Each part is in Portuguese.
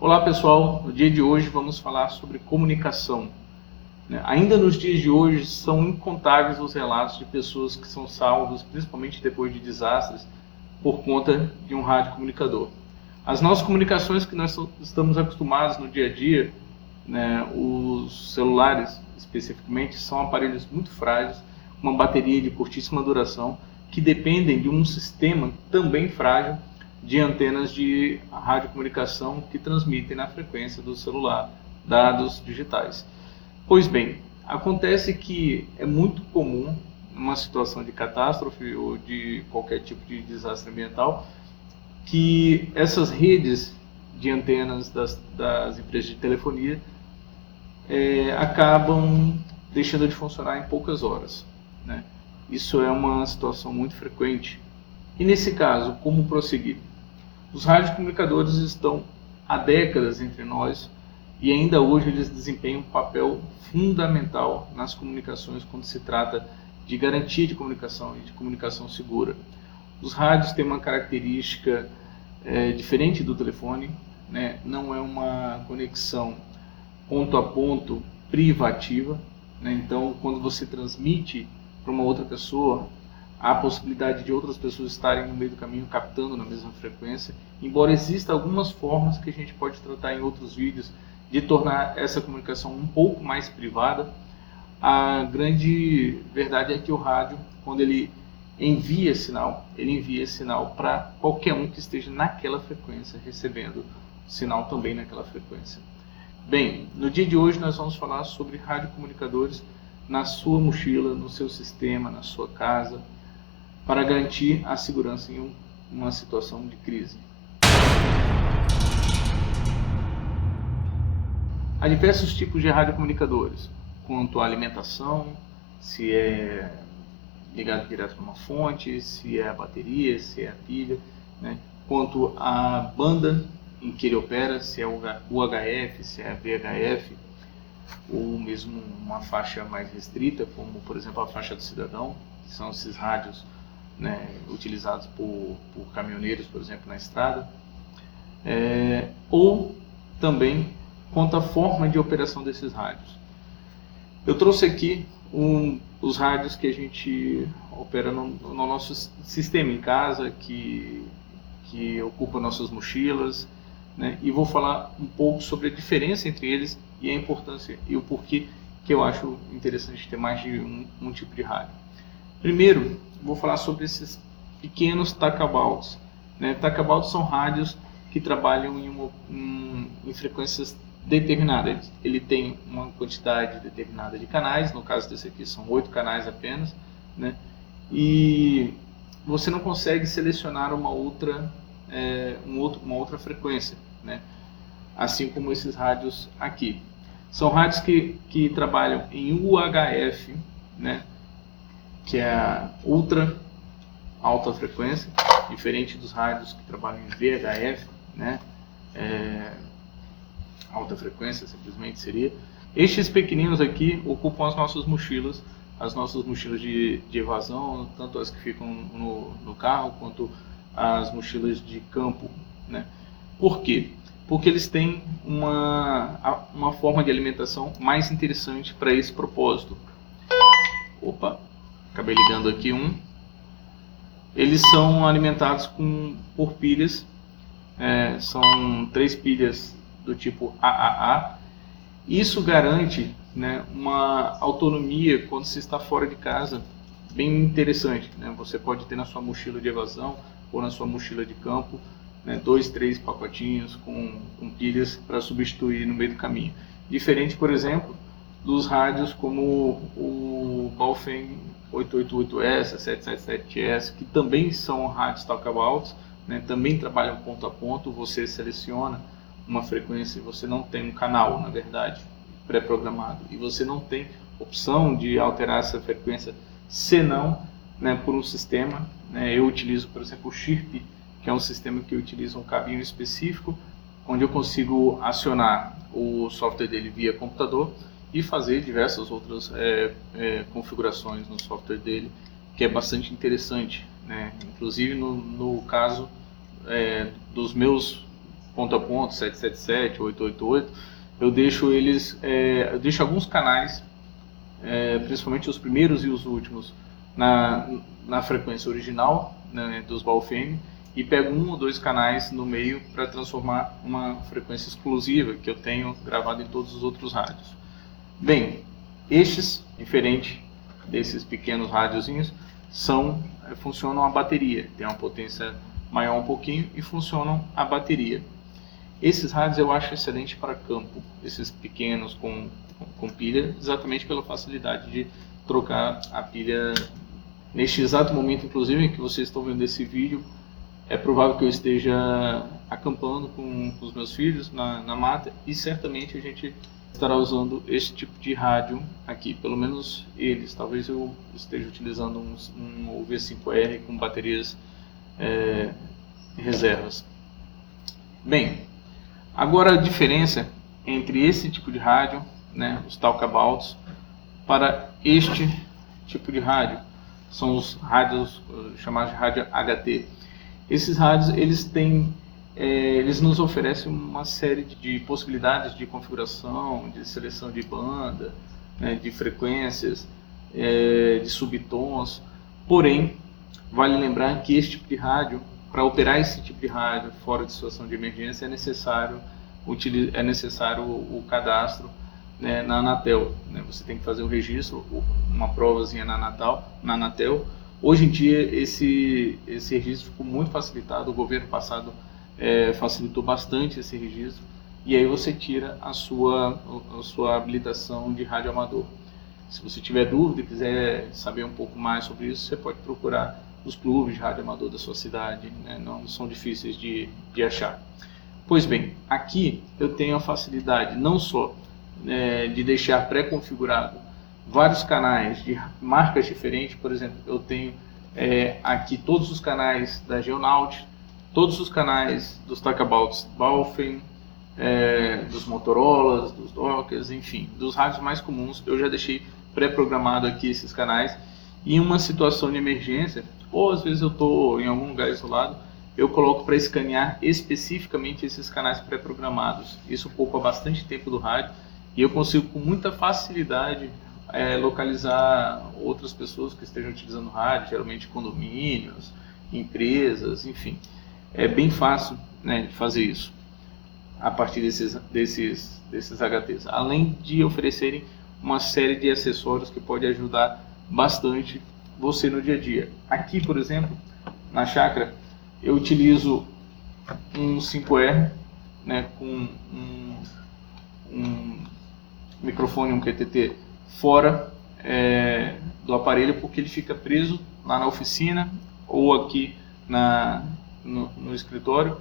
Olá pessoal, no dia de hoje vamos falar sobre comunicação. Ainda nos dias de hoje são incontáveis os relatos de pessoas que são salvas, principalmente depois de desastres, por conta de um radiocomunicador. As nossas comunicações que nós estamos acostumados no dia a dia, os celulares especificamente, são aparelhos muito frágeis, uma bateria de curtíssima duração, que dependem de um sistema também frágil de antenas de radiocomunicação que transmitem na frequência do celular dados digitais. Pois bem, acontece que é muito comum, numa situação de catástrofe ou de qualquer tipo de desastre ambiental, que essas redes de antenas das empresas de telefonia acabam deixando de funcionar em poucas horas. Isso é uma situação muito frequente. E nesse caso, como prosseguir? Os radiocomunicadores estão há décadas entre nós e ainda hoje eles desempenham um papel fundamental nas comunicações quando se trata de garantia de comunicação e de comunicação segura. Os rádios têm uma característica diferente do telefone, não é uma conexão ponto a ponto privativa, então quando você transmite para uma outra pessoa, há a possibilidade de outras pessoas estarem no meio do caminho captando na mesma frequência, embora existam algumas formas que a gente pode tratar em outros vídeos de tornar essa comunicação um pouco mais privada. A grande verdade é que o rádio, quando ele envia sinal para qualquer um que esteja naquela frequência, recebendo sinal também naquela frequência. Bem, no dia de hoje nós vamos falar sobre radiocomunicadores na sua mochila, no seu sistema, na sua casa, para garantir a segurança em uma situação de crise. Há diversos tipos de radiocomunicadores, quanto à alimentação, se é ligado direto a uma fonte, se é a bateria, se é a pilha, quanto à banda em que ele opera, se é o UHF, se é a VHF, ou mesmo uma faixa mais restrita, como por exemplo a faixa do cidadão, que são esses rádios utilizados por caminhoneiros, por exemplo, na estrada, ou também quanto à forma de operação desses rádios. Eu trouxe aqui os rádios que a gente opera no nosso sistema em casa, que ocupa nossas mochilas, e vou falar um pouco sobre a diferença entre eles e a importância e o porquê que eu acho interessante ter mais de um tipo de rádio. Primeiro, vou falar sobre esses pequenos tacabalds. Tacabalds são rádios que trabalham em frequências determinadas. Ele tem uma quantidade determinada de canais, no caso desse aqui são 8 canais apenas, e você não consegue selecionar uma outra frequência, assim como esses rádios aqui. São rádios que trabalham em UHF, que é a ultra alta frequência, diferente dos rádios que trabalham em VHF, alta frequência simplesmente seria. Estes pequeninos aqui ocupam as nossas mochilas de evasão, tanto as que ficam no carro quanto as mochilas de campo. Por quê? Porque eles têm uma forma de alimentação mais interessante para esse propósito. Opa, acabei ligando aqui Eles são alimentados por pilhas, são 3 pilhas do tipo AAA. Isso garante uma autonomia quando se está fora de casa bem interessante. Você pode ter na sua mochila de evasão ou na sua mochila de campo 2, 3 pacotinhos com pilhas para substituir no meio do caminho. Diferente, por exemplo, dos rádios como o Baofeng 888S, 777S, que também são rádios talkabouts, também trabalham ponto a ponto. Você seleciona uma frequência, você não tem um canal, na verdade, pré-programado, e você não tem opção de alterar essa frequência senão por um sistema. Eu utilizo, por exemplo, o Chirp, que é um sistema que utiliza um cabinho específico, onde eu consigo acionar o software dele via computador e fazer diversas outras configurações no software dele, que é bastante interessante. Inclusive no caso dos meus ponto a ponto, 777, 888, eu deixo eu deixo alguns canais, principalmente os primeiros e os últimos, na frequência original, né, dos Baofeng, e pego 1 ou 2 canais no meio para transformar uma frequência exclusiva que eu tenho gravado em todos os outros rádios. Bem, estes, diferente desses pequenos rádiozinhos, funcionam a bateria, tem uma potência maior um pouquinho e funcionam a bateria. Esses rádios eu acho excelente para campo, esses pequenos com pilha, exatamente pela facilidade de trocar a pilha. Neste exato momento, inclusive, em que vocês estão vendo esse vídeo, é provável que eu esteja acampando com os meus filhos na mata, e certamente a gente estará usando esse tipo de rádio aqui, pelo menos eles. Talvez eu esteja utilizando um V5R com baterias reservas. Bem, agora a diferença entre esse tipo de rádio, né, os talkabouts, para este tipo de rádio, são os rádios chamados de rádio HT. Esses rádios, eles nos oferecem uma série de possibilidades de configuração, de seleção de banda, né, de frequências, de subtons. Porém, vale lembrar que esse tipo de rádio, para operar esse tipo de rádio fora de situação de emergência, é necessário o cadastro, né, na Anatel, né? Você tem que fazer o registro, uma provazinha na Anatel. Hoje em dia esse registro ficou muito facilitado, o governo passado facilitou bastante esse registro, e aí você tira a sua habilitação de rádio amador. Se você tiver dúvida e quiser saber um pouco mais sobre isso, você pode procurar os clubes de rádio amador da sua cidade, né? Não são difíceis de achar. Pois bem, aqui eu tenho a facilidade não só de deixar pré-configurado vários canais de marcas diferentes. Por exemplo, eu tenho aqui todos os canais da Geonaut, todos os canais dos talkabouts Baofeng, dos Motorolas, dos Dockers, enfim, dos rádios mais comuns. Eu já deixei pré-programado aqui esses canais. E em uma situação de emergência, ou às vezes eu estou em algum lugar isolado, eu coloco para escanear especificamente esses canais pré-programados. Isso poupa bastante tempo do rádio, e eu consigo com muita facilidade localizar outras pessoas que estejam utilizando o rádio, geralmente condomínios, empresas, enfim. É bem fácil, né, de fazer isso a partir desses HTs, além de oferecerem uma série de acessórios que pode ajudar bastante você no dia a dia. Aqui, por exemplo, na chácara, eu utilizo um 5R, né, com um microfone, um QTT fora do aparelho, porque ele fica preso lá na oficina ou aqui no escritório,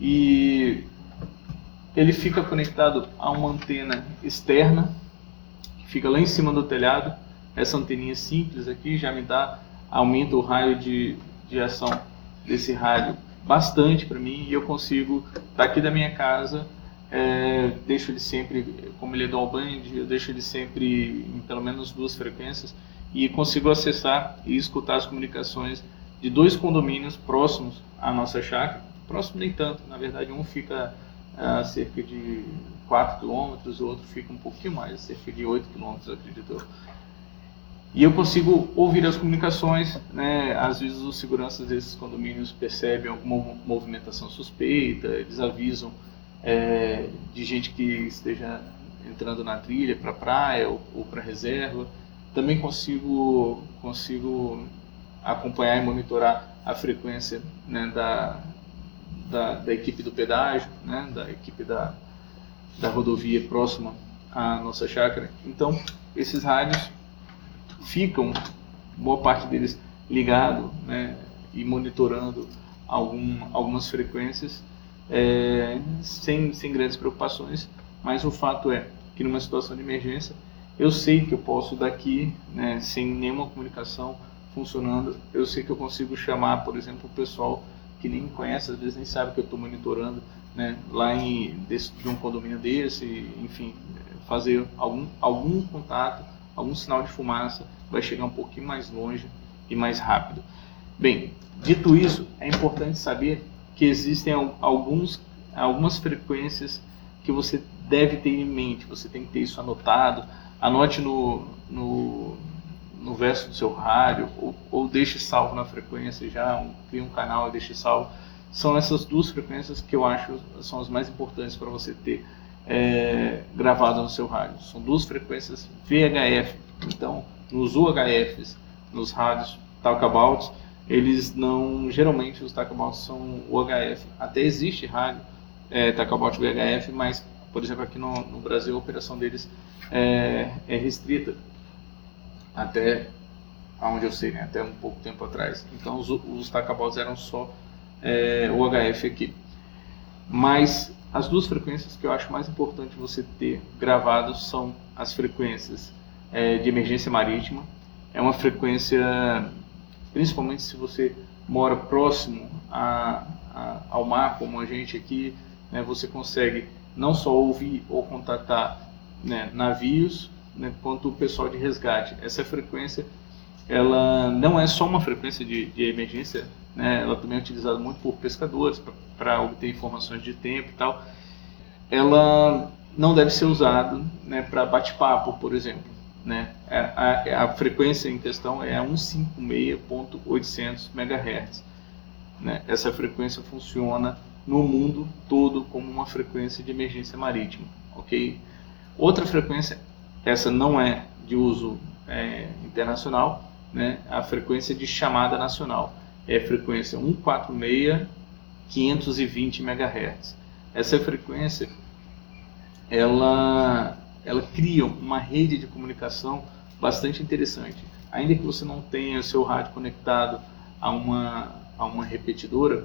e ele fica conectado a uma antena externa que fica lá em cima do telhado. Essa anteninha simples aqui já aumenta o raio de ação desse rádio bastante para mim, e eu consigo, daqui da minha casa, deixo ele sempre, como ele é dual band, eu deixo ele sempre em pelo menos 2 frequências, e consigo acessar e escutar as comunicações de 2 condomínios próximos à nossa chácara. Próximo nem tanto, na verdade um fica a cerca de 4 km, o outro fica um pouquinho mais, cerca de 8 km, acredito eu. E eu consigo ouvir as comunicações, né? Às vezes os seguranças desses condomínios percebem alguma movimentação suspeita, eles avisam de gente que esteja entrando na trilha para a praia ou para a reserva. Também consigo acompanhar e monitorar a frequência, né, da equipe do pedágio, né, da equipe da rodovia próxima à nossa chácara. Então, esses rádios ficam, boa parte deles, ligado, né, e monitorando algumas frequências sem grandes preocupações, mas o fato é que numa situação de emergência eu sei que eu posso daqui, né, sem nenhuma comunicação funcionando, eu sei que eu consigo chamar, por exemplo, o pessoal que nem me conhece, às vezes nem sabe que eu estou monitorando, né, lá de um condomínio desse, enfim, fazer algum contato, algum sinal de fumaça, vai chegar um pouquinho mais longe e mais rápido. Bem, dito isso, é importante saber que existem alguns algumas frequências que você deve ter em mente, você tem que ter isso anotado, anote no verso do seu rádio, ou deixe salvo na frequência já, crie um canal e deixe salvo. São essas duas frequências que eu acho são as mais importantes para você ter gravado no seu rádio. São duas frequências VHF. Então, nos UHFs, nos rádios talkabouts, eles não, geralmente os talkabouts são UHF. Até existe rádio talkabout VHF, mas, por exemplo, aqui no Brasil a operação deles é restrita, até onde eu sei, né? Até um pouco tempo atrás. Então os talkabouts eram só UHF aqui. Mas as duas frequências que eu acho mais importante você ter gravado são as frequências de emergência marítima. É uma frequência, principalmente se você mora próximo ao mar, como a gente aqui, né, você consegue não só ouvir ou contatar, né, navios, né, quanto o pessoal de resgate. Essa frequência, ela não é só uma frequência de emergência, né, ela também é utilizada muito por pescadores para obter informações de tempo e tal. Ela não deve ser usada, né, para bate-papo, por exemplo. Né? A frequência em questão é a 156.800 MHz. Né? Essa frequência funciona no mundo todo como uma frequência de emergência marítima. Okay? Outra frequência, essa não é de uso internacional, né? A frequência de chamada nacional é a frequência 146.520 MHz. Essa frequência ela cria uma rede de comunicação bastante interessante. Ainda que você não tenha o seu rádio conectado a uma repetidora,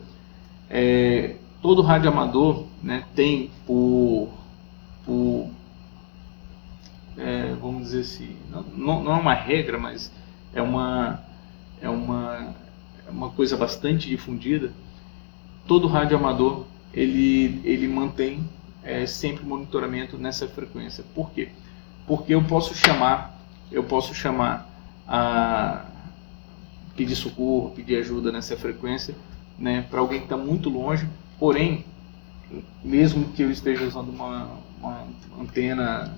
todo rádio amador, né, tem vamos dizer assim, não é uma regra, mas é uma coisa bastante difundida. Todo rádio amador ele mantém sempre monitoramento nessa frequência. Por quê? Porque eu posso chamar a pedir socorro, pedir ajuda nessa frequência, né, para alguém que está muito longe, porém, mesmo que eu esteja usando uma antena,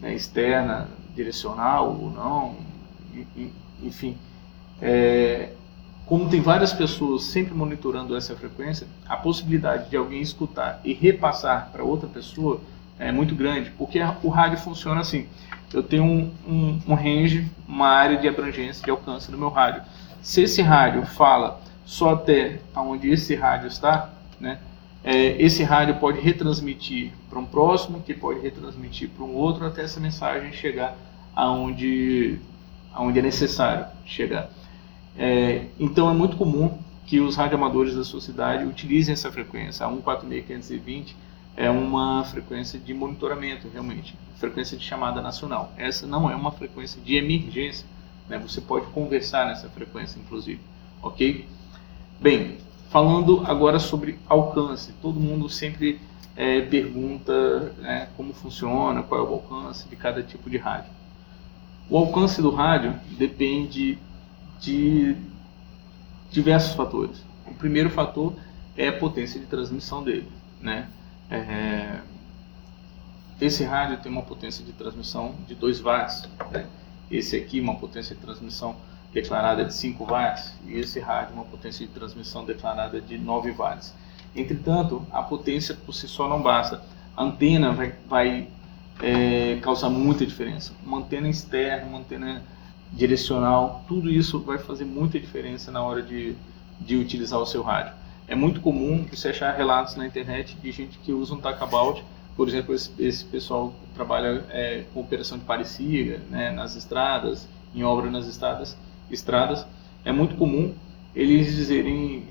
né, externa, direcional ou não, enfim, como tem várias pessoas sempre monitorando essa frequência, a possibilidade de alguém escutar e repassar para outra pessoa é muito grande, porque o rádio funciona assim. Eu tenho um range, uma área de abrangência, de alcance do meu rádio. Se esse rádio fala só até onde esse rádio está, né, esse rádio pode retransmitir para um próximo, que pode retransmitir para um outro, até essa mensagem chegar aonde é necessário chegar. Então é muito comum que os radioamadores da sua cidade utilizem essa frequência. A 146.520 é uma frequência de monitoramento, realmente, frequência de chamada nacional. Essa não é uma frequência de emergência, né? Você pode conversar nessa frequência, inclusive, ok? Bem, falando agora sobre alcance, todo mundo sempre pergunta, né, como funciona, qual é o alcance de cada tipo de rádio. O alcance do rádio depende de diversos fatores. O primeiro fator é a potência de transmissão dele, né? Esse rádio tem uma potência de transmissão de 2 watts, né? Esse aqui uma potência de transmissão declarada de 5 watts e esse rádio uma potência de transmissão declarada de 9 watts. Entretanto, a potência por si só não basta. A antena vai causar muita diferença. Uma antena externa, uma antena direcional, tudo isso vai fazer muita diferença na hora de utilizar o seu rádio. É muito comum você achar relatos na internet de gente que usa um talkabout, por exemplo, esse pessoal que trabalha com operação de parecia, né, nas estradas, em obra nas estradas, é muito comum eles dizerem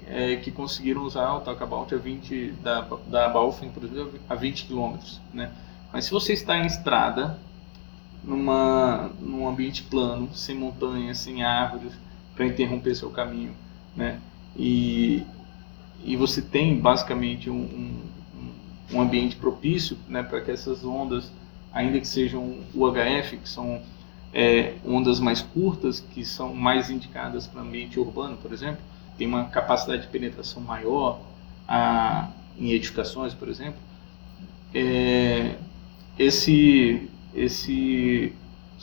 que conseguiram usar o talkabout da Baufin, por exemplo, a 20 km, né? Mas se você está em estrada, num ambiente plano, sem montanhas, sem árvores, para interromper seu caminho, né? E você tem basicamente um ambiente propício, né, para que essas ondas, ainda que sejam UHF, que são ondas mais curtas, que são mais indicadas para o ambiente urbano, por exemplo, tem uma capacidade de penetração maior, em edificações, por exemplo, se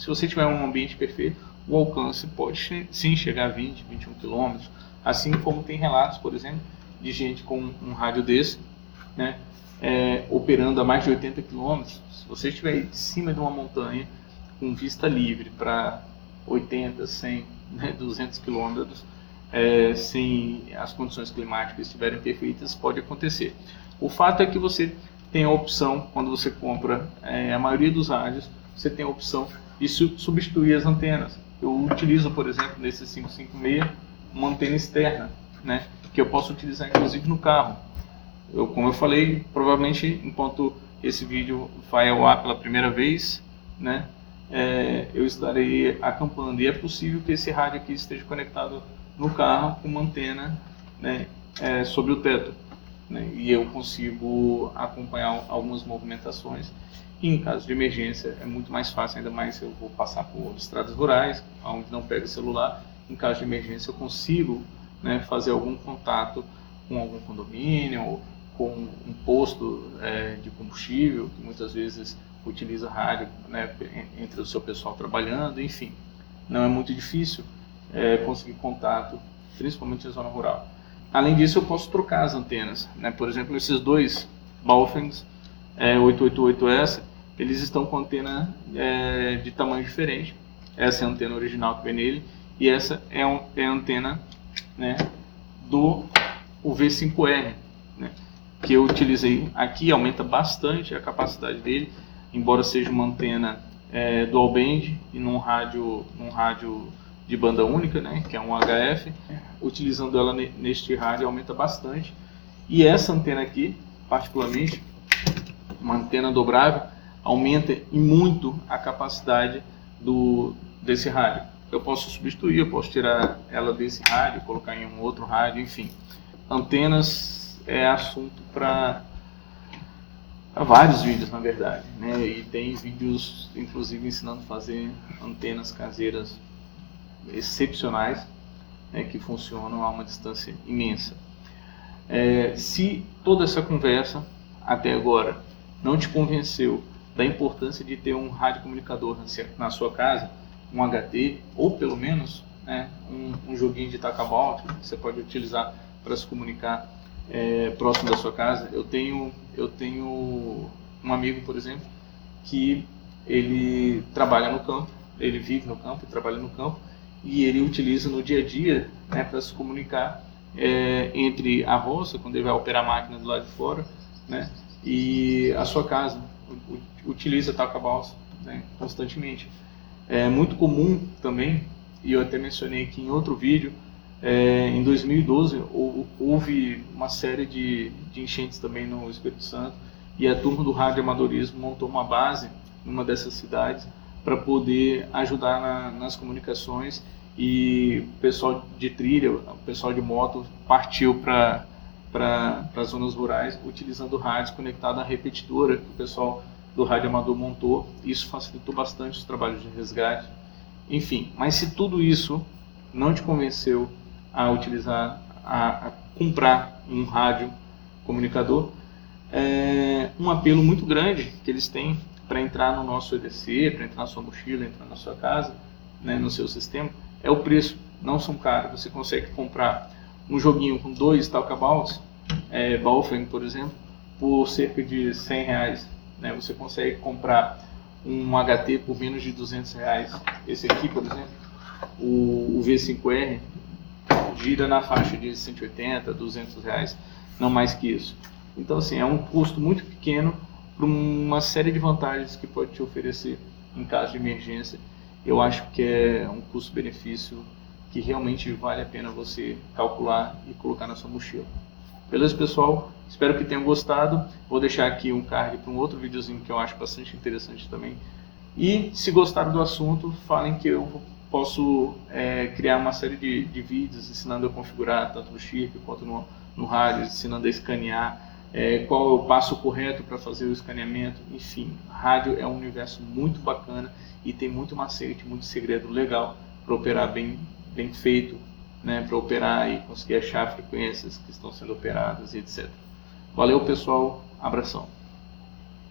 você tiver um ambiente perfeito, o alcance pode sim chegar a 20, 21 quilômetros, assim como tem relatos, por exemplo, de gente com um rádio desse, né, operando a mais de 80 quilômetros. Se você estiver em cima de uma montanha com vista livre para 80, 100, 200 quilômetros, se as condições climáticas estiverem perfeitas, pode acontecer. O fato é que você tem a opção, quando você compra a maioria dos rádios, você tem a opção de substituir as antenas. Eu utilizo, por exemplo, nesse 556, uma antena externa, né, que eu posso utilizar inclusive no carro. Como eu falei, provavelmente enquanto esse vídeo vai ao ar pela primeira vez, né, eu estarei acampando, e é possível que esse rádio aqui esteja conectado no carro com uma antena, né, sobre o teto, né, e eu consigo acompanhar algumas movimentações. E em caso de emergência é muito mais fácil, ainda mais se eu vou passar por estradas rurais, onde não pega celular. Em caso de emergência eu consigo, né, fazer algum contato com algum condomínio, ou com um posto de combustível, que muitas vezes utiliza rádio, né, entre o seu pessoal trabalhando, enfim. Não é muito difícil conseguir contato, principalmente na zona rural. Além disso, eu posso trocar as antenas, né? Por exemplo, esses dois Baofengs 888S, eles estão com antena de tamanho diferente. Essa é a antena original que vem nele, e essa é a antena, né, do V5R, né, que eu utilizei aqui. Aumenta bastante a capacidade dele, embora seja uma antena dual band e num rádio de banda única, né, que é um HF. Utilizando ela neste rádio aumenta bastante. E essa antena aqui, particularmente, uma antena dobrável, aumenta em muito a capacidade desse rádio. Eu posso substituir, eu posso tirar ela desse rádio, colocar em um outro rádio, enfim. Antenas é assunto para vários vídeos, na verdade, né? E tem vídeos, inclusive, ensinando a fazer antenas caseiras excepcionais, né, que funcionam a uma distância imensa. Se toda essa conversa até agora não te convenceu da importância de ter um radiocomunicador na sua casa, um HT, ou pelo menos, né, um joguinho de taca-bola que você pode utilizar para se comunicar próximo da sua casa. Eu tenho um amigo, por exemplo, que ele trabalha no campo, ele vive no campo e trabalha no campo, e ele utiliza no dia a dia, né, para se comunicar entre a roça, quando ele vai operar a máquina do lado de fora, né, e a sua casa. Utiliza taca-balsa, né, constantemente. É muito comum também, e eu até mencionei aqui em outro vídeo, em 2012 houve uma série de enchentes também no Espírito Santo, e a turma do radioamadorismo montou uma base numa dessas cidades para poder ajudar nas comunicações, e o pessoal de trilha, o pessoal de moto partiu para as zonas rurais utilizando rádios conectados à repetidora que o pessoal do rádio amador montou. Isso facilitou bastante os trabalhos de resgate. Enfim, mas se tudo isso não te convenceu a utilizar, a comprar um rádio comunicador, um apelo muito grande que eles têm para entrar no nosso EDC, para entrar na sua mochila, entrar na sua casa, né, no seu sistema, é o preço. Não são caros. Você consegue comprar um joguinho com 2 talkabouts, Baofeng, por exemplo, por cerca de R$100. Né? Você consegue comprar um HT por menos de R$200. Esse aqui, por exemplo, o V5R, gira na faixa de R$180, R$200, não mais que isso. Então, assim, é um custo muito pequeno para uma série de vantagens que pode te oferecer em caso de emergência. Eu acho que é um custo-benefício que realmente vale a pena você calcular e colocar na sua mochila. Beleza, pessoal? Espero que tenham gostado. Vou deixar aqui um card para um outro videozinho que eu acho bastante interessante também. E se gostaram do assunto, falem que eu posso criar uma série de vídeos ensinando a configurar tanto no chip quanto no rádio, ensinando a escanear, qual é o passo correto para fazer o escaneamento. Enfim, rádio é um universo muito bacana e tem muito macete, muito segredo legal para operar bem feito, né, para operar e conseguir achar frequências que estão sendo operadas e etc. Valeu, pessoal. Abração.